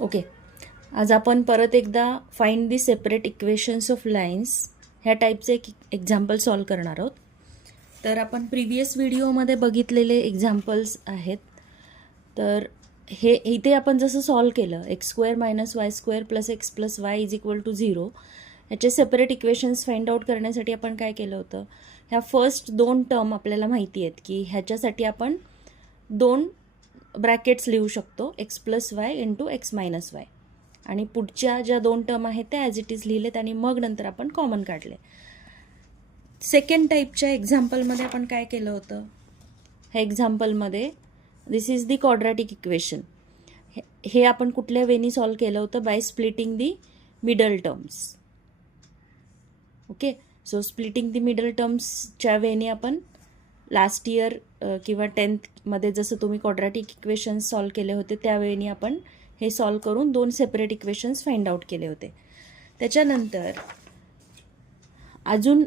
Okay, आज आपण परत एकदा find the separate equations of lines ह्या टाईपचे एक एक्झाम्पल सॉल्व करणार आहोत. तर आपण प्रिव्हियस व्हिडिओमध्ये बघितलेले एक्झाम्पल्स आहेत. तर हे इथे आपण जसं सॉल्व केलं x² - y² + x + y = 0 ह्याचे सेपरेट इक्वेशन्स फाइंड आउट करण्यासाठी आपण काय केलं होतं, ह्या फर्स्ट दोन टर्म आपल्याला माहिती आहेत की ह्याच्यासाठी आपण दोन ब्रॅकेट्स लिहू शकतो x + y × x - y आणि पुढच्या ज्या दोन टर्म आहेत त्या ॲज इट इज लिहिलेत आणि मग नंतर आपण कॉमन काढले. सेकंड टाईपच्या एक्झाम्पलमध्ये आपण काय केलं होतं, ह्या एक्झाम्पलमध्ये this is the quadratic equation. हे आपण कुठल्या वेनी सॉल्व केलं होतं, by splitting the middle terms. Okay, so splitting the middle टर्म्सच्या वेनी आपण लास्ट इयर किंवा 10th जसं तुम्ही क्वाड्रॅटिक इक्वेशन्स सॉल्व केले होते त्यावेळी आपण हे सॉल्व करून दोन सेपरेट इक्वेशन्स फाइंड आउट केले होते. त्याच्यानंतर अजून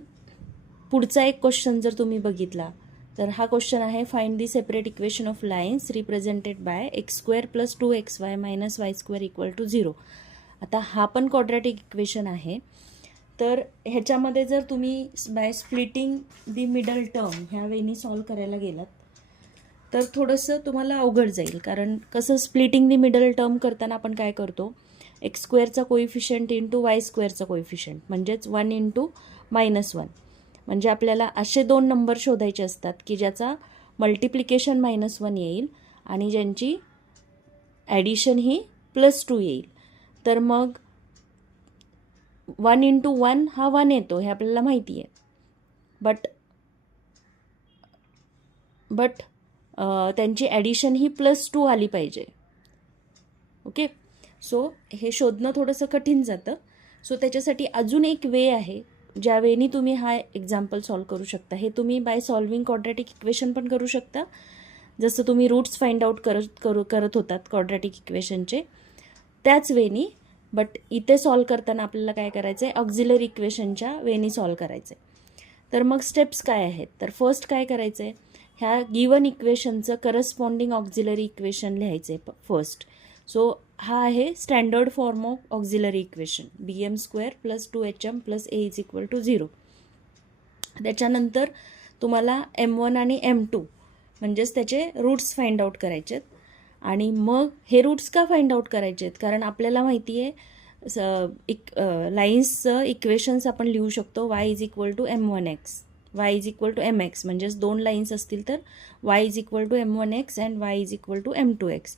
पुढचा एक क्वेश्चन जर तुम्ही बघितला तर हा क्वेश्चन आहे, find the separate equation of lines represented by x² + 2xy - y² = 0. आता हा पण क्वाड्रॅटिक इक्वेशन आहे. तर ह्याच्यामध्ये जर तुम्ही bye splitting the middle term ह्या वेनी सॉल्व करायला गेलात तर थोडंसं तुम्हाला अवघड जाईल. कारण कसं, स्प्लिटिंग दी मिडल टर्म करताना आपण काय करतो, x² कोइफिशियंट × y² कोइफिशियंट म्हणजेच 1 × -1. म्हणजे आपल्याला असे दोन नंबर शोधायचे असतात की ज्याचा मल्टिप्लिकेशन -1 येईल आणि ज्यांची ॲडिशन ही +2 येईल. तर मग 1 × 1 हा 1 येतो, हे आपल्याला माहिती आहे. बट त्यांची ॲडिशन ही +2 आली पाहिजे. ओके, सो हे शोधणं थोडंसं कठीण जातं. सो त्याच्यासाठी अजून एक वे आहे ज्या वेनी तुम्ही हा एक्झाम्पल सॉल्व करू शकता. हे तुम्ही बाय सॉल्विंग क्वाड्रॅटिक इक्वेशन पण करू शकता, जसं तुम्ही रूट्स फाइंड आउट करत होतात क्वाड्रॅटिक इक्वेशनचे त्याच वेनी. बट इथे सॉल्व करताना आपल्याला काय करायचं आहे, ऑक्झिलरी इक्वेशनच्या वेनी सॉल्व करायचं आहे. तर मग स्टेप्स काय आहेत, तर फर्स्ट काय करायचं आहे, ह्या गिवन इक्वेशनचं करस्पॉन्डिंग ऑक्झिलरी इक्वेशन लिहायचं आहे फर्स्ट. सो हा आहे standard form of auxiliary equation, bm² + 2hm + a = 0. त्याच्यानंतर तुम्हाला m1 आणि m2 म्हणजेच त्याचे रूट्स फाइंड आउट करायचे आहेत. आणि मग हे रूट्स का फाइंड आउट करायचे आहेत, कारण आपल्याला माहिती आहे लाईन्सचं इक्वेशन्स आपण लिहू शकतो y = m1x, y = mx. म्हणजेच दोन लाईन्स असतील तर y = m1x and y = m2x.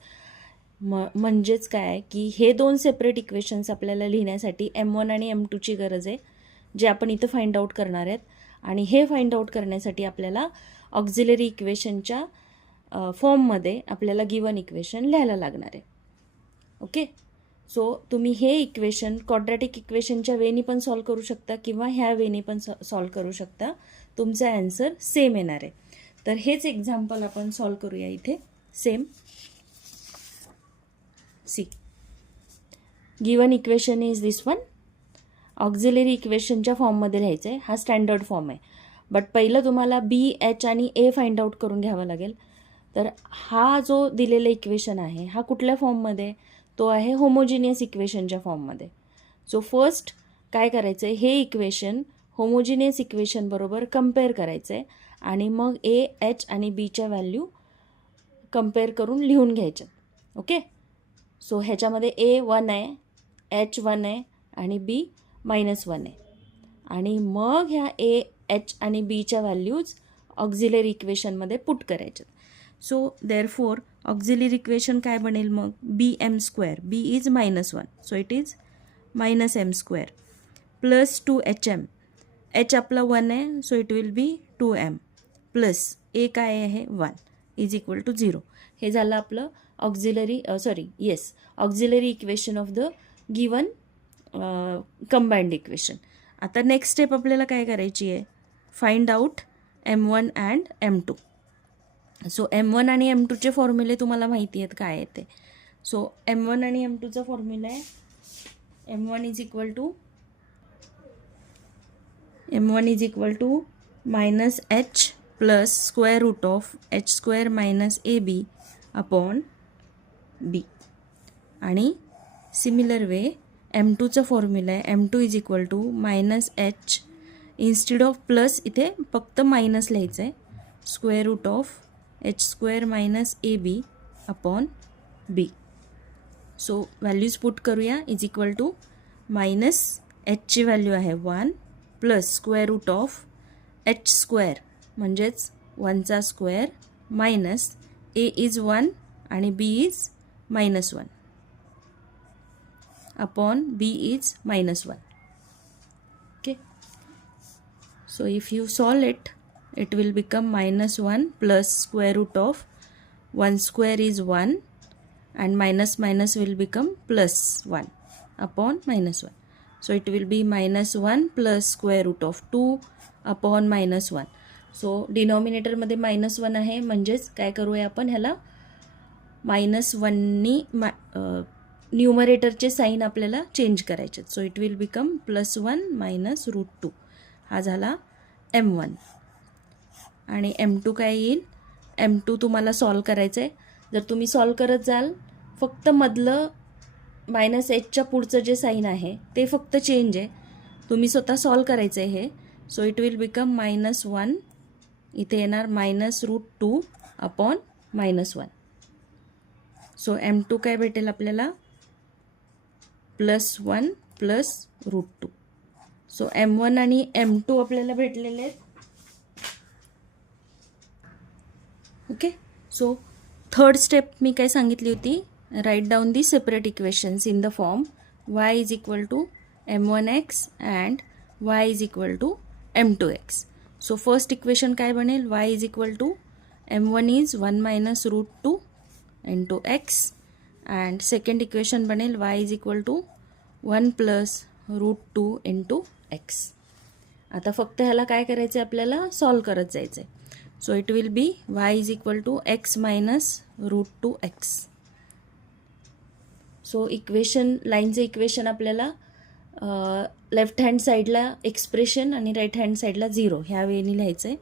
म्हणजेच काय की हे दोन सेपरेट इक्वेशन्स आपल्याला लिहिण्यासाठी m1 आणि m2ची गरज आहे, जे आपण इथं फाइंड आउट करणार आहेत. आणि हे फाइंड आउट करण्यासाठी आपल्याला ऑक्झिलरी इक्वेशनच्या फॉर्ममध्ये आपल्याला गिवन इक्वेशन लिहायला लागणार आहे. ओके, सो तुम्ही हे इक्वेशन क्वाड्रॅटिक इक्वेशनच्या वेनी पण सॉल्व करू शकता किंवा ह्या वेनी पण सॉल्व करू शकता. तुमचा ॲन्सर सेम येणार आहे. तर हेच एक्झाम्पल आपण सॉल्व करूया इथे. Same C, given equation is this one. Auxiliary इक्वेशनच्या फॉर्ममध्ये लिहायचं आहे, हा स्टँडर्ड फॉर्म आहे. बट पहिलं तुम्हाला बी, एच आणि ए फाइंड आउट करून घ्यावं लागेल. तर हा जो दिलेला इक्वेशन आहे हा कुठल्या फॉर्ममध्ये, तो आहे होमोजिनियस इक्वेशनच्या फॉर्ममध्ये. सो फर्स्ट काय करायचं आहे, हे इक्वेशन होमोजिनियस इक्वेशन बरोबर कम्पेअर करायचं आहे आणि मग ए, एच आणि बीच्या व्हॅल्यू कम्पेअर करून लिहून घ्यायच्या. ओके, सो ह्याच्यामध्ये ए 1 आहे, एच 1 आहे आणि बी -1 आहे. आणि मग ह्या ए, एच आणि बीच्या व्हॅल्यूज ऑक्झिलरी इक्वेशनमध्ये पुट करायच्यात. सो देअरफॉर ऑक्झिलरी इक्वेशन काय बनेल मग, bm², b is -1, so it is -m² + 2hm, h आपला 1 आहे, so it will be 2m plus a काय आहे 1 = 0. हे झालं आपलं auxiliary equation of the given combined equation. आता नेक्स्ट स्टेप आपल्याला काय करायची आहे, find out m1 and m2. So m1 आणि m2चे फॉर्म्युले तुम्हाला माहिती आहेत काय आहे ते. सो m1 आणि m2चा फॉर्म्युला आहे m1 = -h + √h² - ab/b आणि सिमिलर वे M2चा फॉर्म्युला आहे M2 is equal to minus h, instead of plus इथे फक्त मायनस लिहायचं आहे, square root of h square minus a b upon b. So values put करूया. Is equal to minus एचची value आहे 1 plus square root of h square म्हणजेच 1चा square minus a is 1 आणि b is minus 1 upon b is minus 1. Okay, so if you solve it, it will become minus 1 plus square root of 1 square is 1 and minus minus will become plus 1 upon minus 1. So it will be minus 1 plus square root of 2 upon minus 1. So denominator मध्ये minus 1 आहे म्हणजेच काय करूया आपण ह्याला minus 1नी न्यूमरेटरचे sign आपल्याला चेंज करायचे. So it will become plus 1 minus root 2. हा झाला M1. आणि M2 काय येईल, M2 तुम्हाला सॉल्व करायचं आहे. जर तुम्ही सॉल्व करत जाल फक्त मधलं मायनस एचच्या पुढचं जे साईन आहे ते फक्त चेंज आहे, तुम्ही स्वतः सॉल्व करायचं आहे हे. So it will become minus 1, इथे येणार minus root 2 upon minus 1. So M2 काय भेटेल आपल्याला plus 1 plus root 2. So M1 आणि M2 आपल्याला भेटलेले आहेत. ओके, सो थर्ड स्टेप मी काय सांगितली होती, write down the separate equations in the form y is equal to M1x and y is equal to M2x. So first equation काय बनेल, y is equal to M1 is 1 minus root 2 into x and second equation बनेल y is equal to 1 plus root 2 into x. आता फक्त ह्याला काय करायचं आहे आपल्याला सॉल्व करत जायचं आहे. So it will be y is equal to x minus root 2x. So equation लाईनचं इक्वेशन आपल्याला लेफ्ट हँड साईडला एक्सप्रेशन आणि राईट हँड साईडला 0 ह्या वेळेने लिहायचं आहे.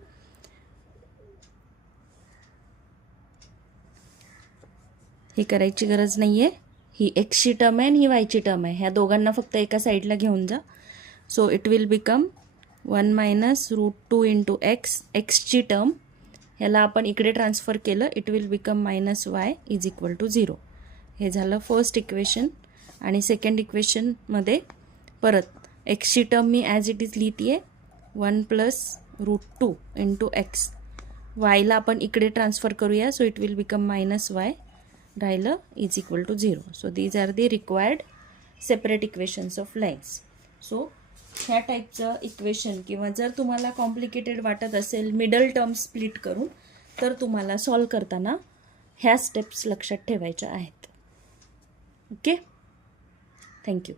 हे करायची गरज नाही आहे. ही एक्सची टर्म आहे आणि ही वायची टर्म आहे, ह्या दोघांना फक्त एका साईडला घेऊन जा. So it will become 1 minus root 2 into x, एक्सची टर्म ह्याला आपण इकडे ट्रान्सफर केलं, it will become minus y is equal to 0. हे झालं फर्स्ट इक्वेशन. आणि सेकंड इक्वेशनमध्ये परत एक्सची टर्म मी ॲज इट इज लिहिते आहे 1 प्लस रूट 2 इंटू एक्स. वायला आपण इकडे ट्रान्सफर करूया, so it will become minus y राहिलं is equal to 0. So these are the required separate equations of lines. So ह्या टाईपचं इक्वेशन किंवा जर तुम्हाला कॉम्प्लिकेटेड वाटत असेल मिडल टर्म स्प्लिट करून, तर तुम्हाला सॉल्व करताना ह्या स्टेप्स लक्षात ठेवायच्या आहेत. Okay, thank you.